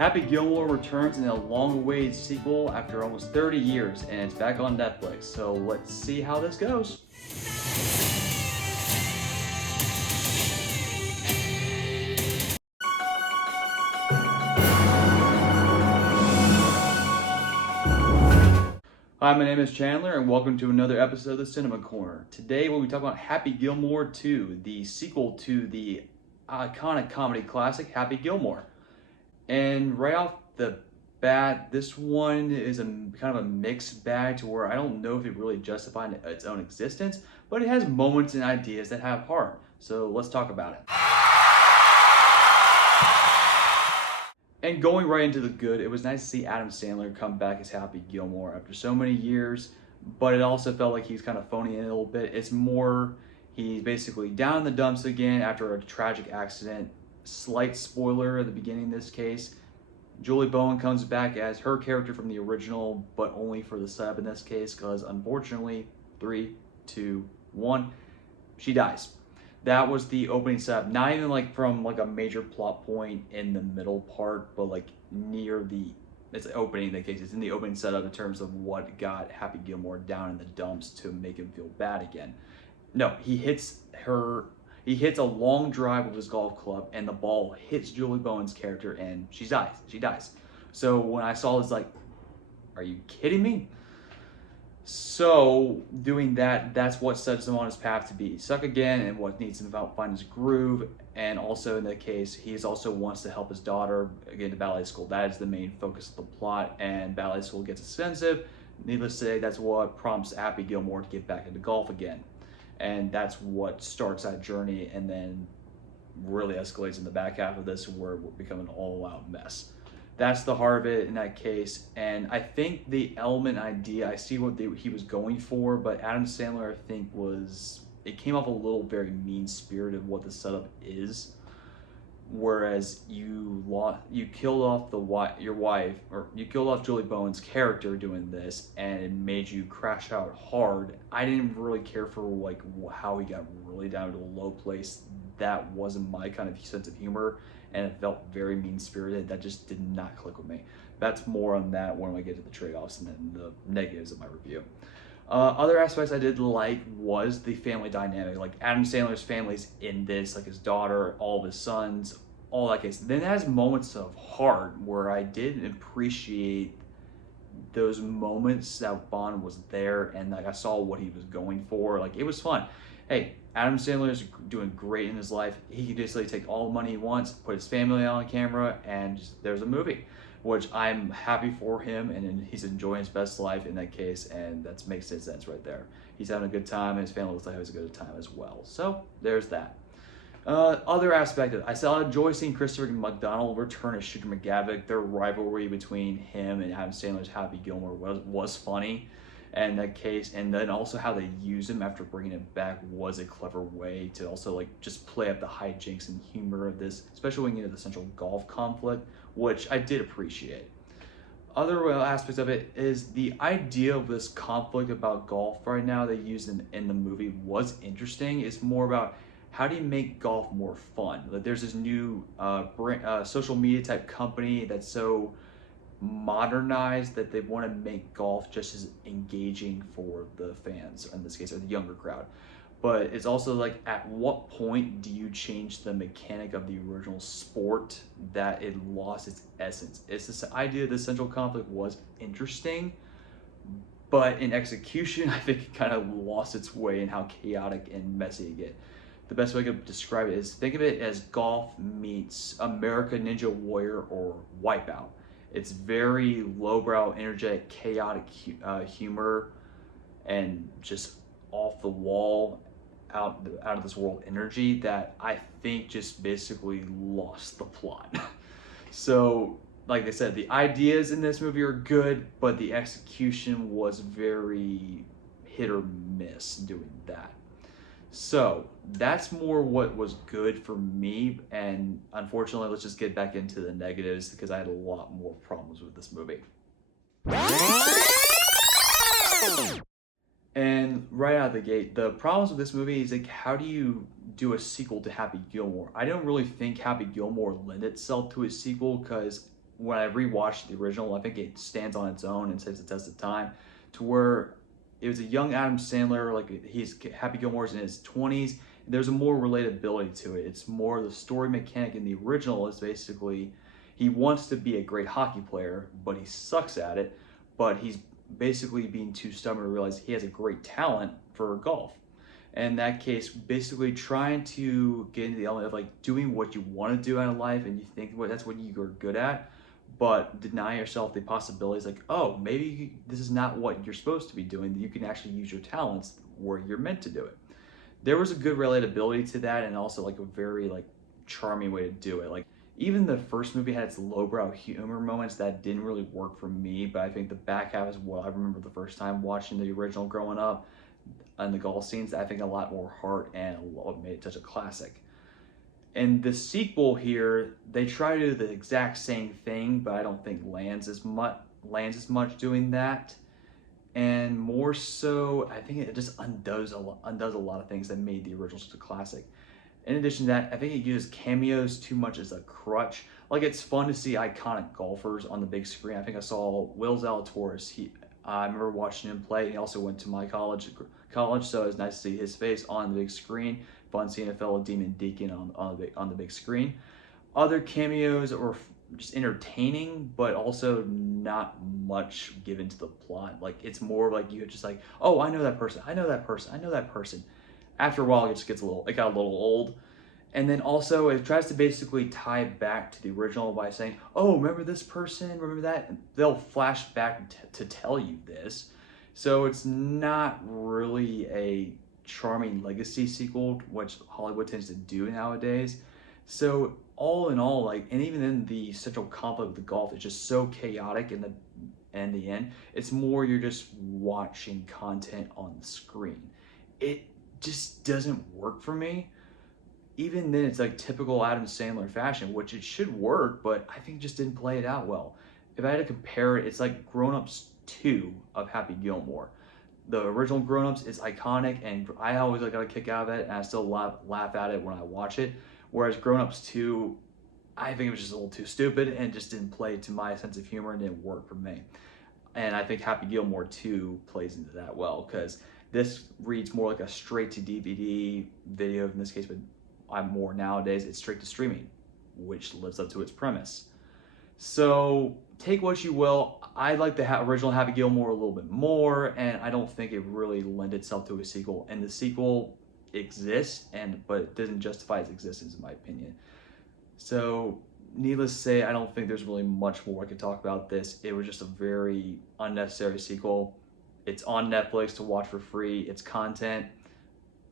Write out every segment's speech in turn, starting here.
Happy Gilmore returns in a long-awaited sequel after almost 30 years, and it's back on Netflix, so let's see how this goes. Hi, my name is Chandler, and welcome to another episode of the Cinema Corner. Today we'll be talking about Happy Gilmore 2, the sequel to the iconic comedy classic Happy Gilmore. And right off the bat, this one is a kind of a mixed bag to where I don't know if it really justifies its own existence, but it has moments and ideas that have heart. So let's talk about it. And going right into the good, it was nice to see Adam Sandler come back as Happy Gilmore after so many years, but it also felt like he's kind of phoning in a little bit. It's more, he's basically down in the dumps again after a tragic accident. Slight spoiler at the beginning in this case. Julie Bowen comes back as her character from the original, but only for the sub in this case, because unfortunately, 3, 2, 1, she dies. That was the opening setup. Not even like from like a major plot point in the middle part, but like near the, it's opening in the case. It's in the opening setup in terms of what got Happy Gilmore down in the dumps to make him feel bad again. No, he hits a long drive with his golf club, and the ball hits Julie Bowen's character, and she dies. She dies. So when I saw this, like, are you kidding me? So doing that, that's what sets him on his path to be stuck again, and what needs him to find his groove. And also in that case, he also wants to help his daughter get to ballet school. That is the main focus of the plot, and ballet school gets expensive. Needless to say, that's what prompts Happy Gilmore to get back into golf again. And that's what starts that journey, and then really escalates in the back half of this where it will become an all-out mess. That's the heart of it in that case. And I think the element idea, I see what he was going for, but Adam Sandler, I think, it came off a little very mean-spirited of what the setup is. Whereas you killed off your wife, or you killed off Julie Bowen's character doing this, and it made you crash out hard. I didn't really care for like how he got really down to a low place. That wasn't my kind of sense of humor, and it felt very mean-spirited. That just did not click with me. That's more on that when I get to the trade-offs and then the negatives of my review. Other aspects I did like was the family dynamic. Like Adam Sandler's family's in this, like his daughter, all of his sons, all that case. Then it has moments of heart where I did appreciate those moments that Bond was there, and like I saw what he was going for. Like it was fun. Hey, Adam Sandler is doing great in his life. He can just like take all the money he wants, put his family on camera, and just, there's a movie. Which I'm happy for him, and he's enjoying his best life in that case, and that makes sense right there. He's having a good time, and his family looks like he has a good time as well. So there's that. Other aspect of it, I enjoy seeing Christopher McDonald return as Shooter McGavin. Their rivalry between him and Adam Sandler's Happy Gilmore was funny in that case, and then also how they use him after bringing him back was a clever way to also like just play up the hijinks and humor of this, especially when you get into the central golf conflict, which I did appreciate. Other aspects of it is the idea of this conflict about golf right now they used in the movie was interesting. It's more about how do you make golf more fun? Like there's this new social media type company that's so modernized that they want to make golf just as engaging for the fans, in this case, or the younger crowd. But it's also like, at what point do you change the mechanic of the original sport that it lost its essence? It's this idea the central conflict was interesting, but in execution, I think it kind of lost its way in how chaotic and messy it get. The best way I could describe it is, think of it as golf meets American Ninja Warrior or Wipeout. It's very lowbrow, energetic, chaotic humor, and just off the wall, out of this world energy that I think just basically lost the plot. So, like I said, the ideas in this movie are good, but the execution was very hit or miss doing that. So that's more what was good for me, and unfortunately, let's just get back into the negatives because I had a lot more problems with this movie. And right out of the gate, the problems with this movie is like, how do you do a sequel to Happy Gilmore? I don't really think Happy Gilmore lent itself to a sequel because when I rewatched the original, I think it stands on its own and stands the test of time, to where it was a young Adam Sandler, like Happy Gilmore's in his 20s. There's a more relatability to it. It's more the story mechanic in the original is basically he wants to be a great hockey player, but he sucks at it. But he's basically being too stubborn to realize he has a great talent for golf. And in that case, basically trying to get into the element of like doing what you want to do out of life and you think that's what you're good at, but deny yourself the possibilities like, oh, maybe this is not what you're supposed to be doing. You can actually use your talents where you're meant to do it. There was a good relatability to that and also like a very like charming way to do it. Like even the first movie had its lowbrow humor moments that didn't really work for me, but I think the back half is what I remember the first time watching the original growing up and the golf scenes. I think a lot more heart and what made it such a classic. And the sequel here, they try to do the exact same thing, but I don't think lands as much doing that. And more so, I think it just undoes a lot of things that made the original such a classic. In addition to that, I think it uses cameos too much as a crutch. Like it's fun to see iconic golfers on the big screen. I think I saw Will Zalatoris. I remember watching him play. He also went to my college, so it was nice to see his face on the big screen. Fun seeing a fellow Demon Deacon on the big screen. Other cameos were just entertaining, but also not much given to the plot. Like it's more like you're just like, oh, I know that person, I know that person, I know that person. After a while, it just got a little old. And then also it tries to basically tie back to the original by saying, oh, remember this person, remember that? And they'll flash back to tell you this. So it's not really a charming legacy sequel, which Hollywood tends to do nowadays. So all in all, like, and even in the central conflict with the golf, it's just so chaotic in the end. It's more you're just watching content on the screen. It just doesn't work for me. Even then, it's like typical Adam Sandler fashion, which it should work, but I think it just didn't play it out well. If I had to compare it, it's like Grown Ups 2 of Happy Gilmore. The original Grown Ups is iconic, and I always got a kick out of it, and I still laugh at it when I watch it. Whereas Grown Ups 2, I think it was just a little too stupid and just didn't play to my sense of humor and didn't work for me. And I think Happy Gilmore 2 plays into that well, because this reads more like a straight to DVD video in this case, but I'm more nowadays, it's straight to streaming, which lives up to its premise. So take what you will. I like the original Happy Gilmore a little bit more, and I don't think it really lent itself to a sequel. And the sequel exists, but it doesn't justify its existence, in my opinion. So needless to say, I don't think there's really much more I could talk about this. It was just a very unnecessary sequel. It's on Netflix to watch for free. It's content,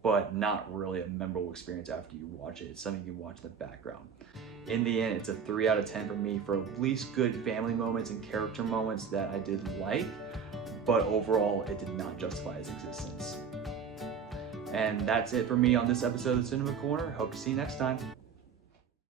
but not really a memorable experience after you watch it. It's something you can watch in the background. In the end, it's a 3 out of 10 for me for at least good family moments and character moments that I did like, but overall, it did not justify its existence. And that's it for me on this episode of Cinema Corner. Hope to see you next time.